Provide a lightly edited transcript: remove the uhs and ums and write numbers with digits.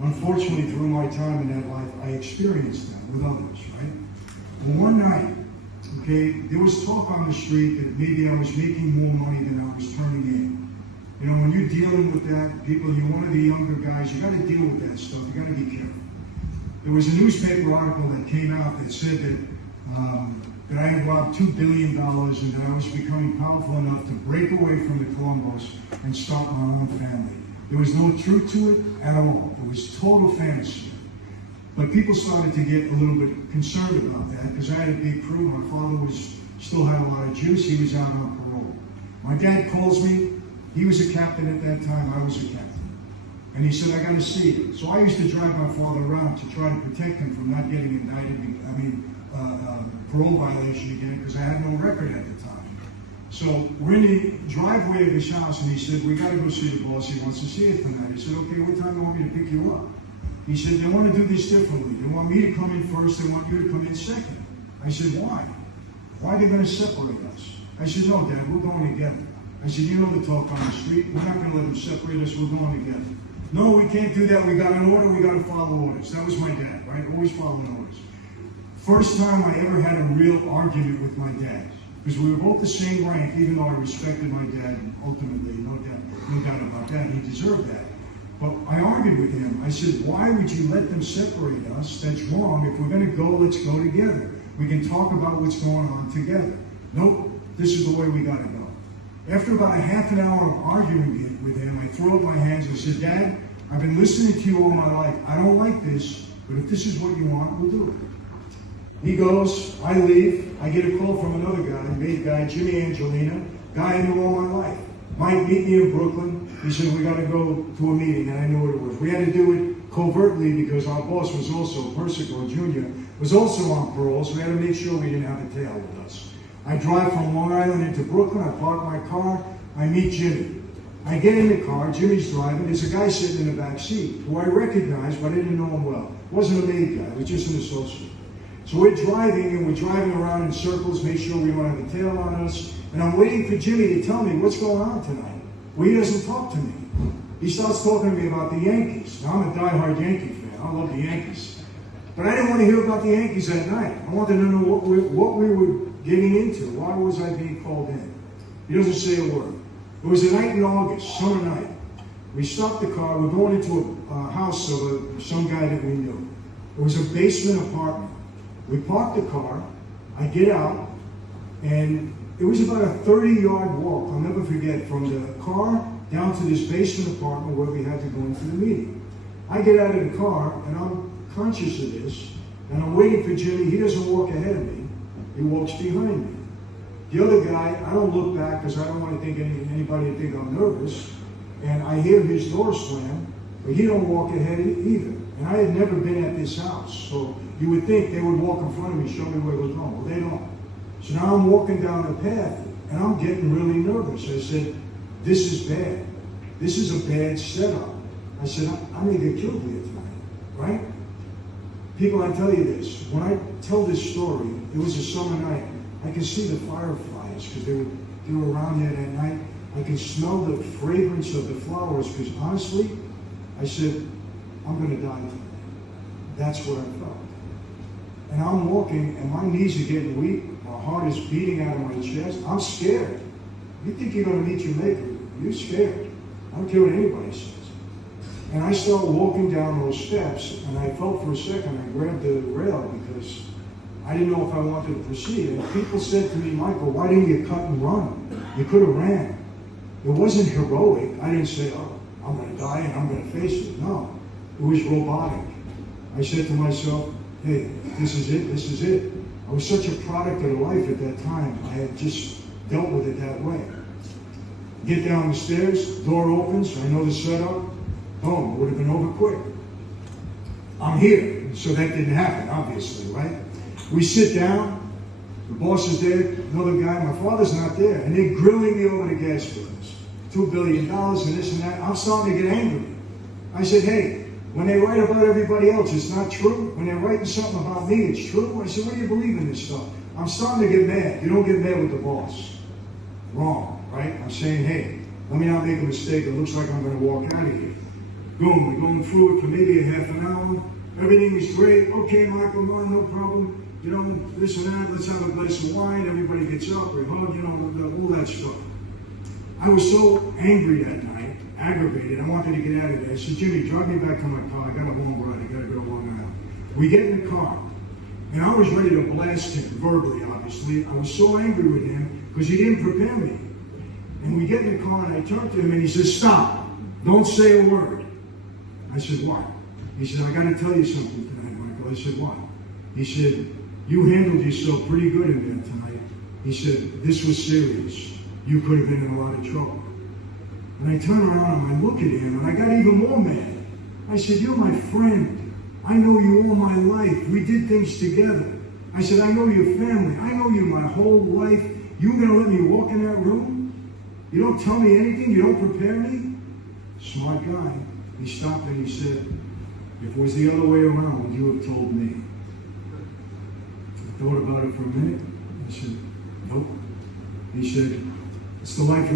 Unfortunately, through my time in that life, I experienced them with others, right? Well, one night, okay, there was talk on the street that maybe I was making more money than I was turning in. You know, when you're dealing with that, people, you're one of the younger guys, you got to deal with that stuff. You got to be careful. There was a newspaper article that came out that said that I had robbed $2 billion and that I was becoming powerful enough to break away from the Columbos and start my own family. There was no truth to it at all. It was total fantasy. But people started to get a little bit concerned about that because I had a big crew. My father still had a lot of juice. He was out on parole. My dad calls me. He was a captain at that time. I was a captain. And he said, I got to see you. So I used to drive my father around to try to protect him from not getting indicted, parole violation again, because I had no record at the time. So we're in the driveway of his house, and he said, we got to go see the boss. He wants to see it tonight. I said, okay, what time do you want me to pick you up? He said, they want to do this differently. They want me to come in first. They want you to come in second. I said, why? Why are they going to separate us? I said, no, Dad, we're going together. I said, you know the talk on the street. We're not going to let them separate us. We're going together. No, we can't do that. We got an order. We got to follow orders. That was my dad, right? Always following orders. First time I ever had a real argument with my dad. Because we were both the same rank, even though I respected my dad, ultimately, no doubt about that. He deserved that. But I argued with him. I said, why would you let them separate us? That's wrong. If we're going to go, let's go together. We can talk about what's going on together. Nope, this is the way we got to go. After about a half an hour of arguing with him, I threw up my hands and said, Dad, I've been listening to you all my life. I don't like this, but if this is what you want, we'll do it. He goes, I leave. I get a call from another guy, big guy, Jimmy Angelina, guy I knew all my life. Mike, meet me in Brooklyn. He said, we got to go to a meeting, and I knew what it was. We had to do it covertly because our boss was also, Persico Jr., was also on parole, so we had to make sure we didn't have a tail with us. I drive from Long Island into Brooklyn. I park my car. I meet Jimmy. I get in the car. Jimmy's driving. There's a guy sitting in the back seat who I recognized, but I didn't know him well. Wasn't a made guy. It was just an associate. So we're driving, and we're driving around in circles, make sure we don't have a tail on us. And I'm waiting for Jimmy to tell me what's going on tonight. Well, he doesn't talk to me. He starts talking to me about the Yankees. Now, I'm a diehard Yankee fan. I love the Yankees. But I didn't want to hear about the Yankees that night. I wanted to know what we were getting into. Why was I being called in? He doesn't say a word. It was a night in August, summer night. We stopped the car. We're going into a house of some guy that we knew. It was a basement apartment. We parked the car. I get out, and it was about a 30-yard walk. I'll never forget, from the car down to this basement apartment where we had to go into the meeting. I get out of the car, and I'm conscious of this, and I'm waiting for Jimmy. He doesn't walk ahead of me. He walks behind me. The other guy, I don't look back because I don't want to think anybody to think I'm nervous. And I hear his door slam, but he don't walk ahead either. And I had never been at this house, so you would think they would walk in front of me, show me where it was going. Well, they don't. So now I'm walking down the path, and I'm getting really nervous. I said, this is bad. This is a bad setup. I said, I may get killed here tonight, right? People, I tell you this, when I tell this story, it was a summer night. I can see the fireflies because they were around there that night. I can smell the fragrance of the flowers because honestly, I said, I'm going to die tonight. That's what I felt. And I'm walking, and my knees are getting weak. My heart is beating out of my chest. I'm scared. You think you're going to meet your maker. You're scared. I don't care what anybody says. And I start walking down those steps, and I felt for a second, I grabbed the rail because I didn't know if I wanted to proceed. And people said to me, Michael, why didn't you cut and run? You could have ran. It wasn't heroic. I didn't say, oh, I'm going to die and I'm going to face it. No, it was robotic. I said to myself, hey, this is it, this is it. I was such a product of life at that time. I had just dealt with it that way. Get down the stairs, door opens, I know the setup. Boom, it would have been over quick. I'm here, so that didn't happen, obviously, right? We sit down, the boss is there, another guy, my father's not there, and they're grilling me over the gas bills. $2 billion and this and that. I'm starting to get angry. I said, hey, when they write about everybody else, it's not true. When they're writing something about me, it's true. I said, what do you believe in this stuff? I'm starting to get mad. You don't get mad with the boss. Wrong, right? I'm saying, hey, let me not make a mistake. It looks like I'm going to walk out of here. Boom, we're going through it for maybe a half an hour. Everything is great. Okay, Michael, no problem. You know, this and that, let's have a glass of wine. Everybody gets up, we hug, you know, all that stuff. I was so angry that night, aggravated. I wanted to get out of there. I said, Jimmy, drive me back to my car. I got a long ride. I got to go Long Island. We get in the car, and I was ready to blast him, verbally, obviously. I was so angry with him because he didn't prepare me. And we get in the car, and I turned to him, and he says, stop. Don't say a word. I said, what? He said, I got to tell you something tonight, Michael. I said, what? He said, you handled yourself pretty good in there tonight. He said, this was serious. You could have been in a lot of trouble. And I turned around and I looked at him, and I got even more mad. I said, you're my friend. I know you all my life. We did things together. I said, I know your family. I know you my whole life. You going to let me walk in that room? You don't tell me anything? You don't prepare me? Smart guy. He stopped and he said, if it was the other way around, would you have told me? I thought about it for a minute. I said, nope. He said, it's the life we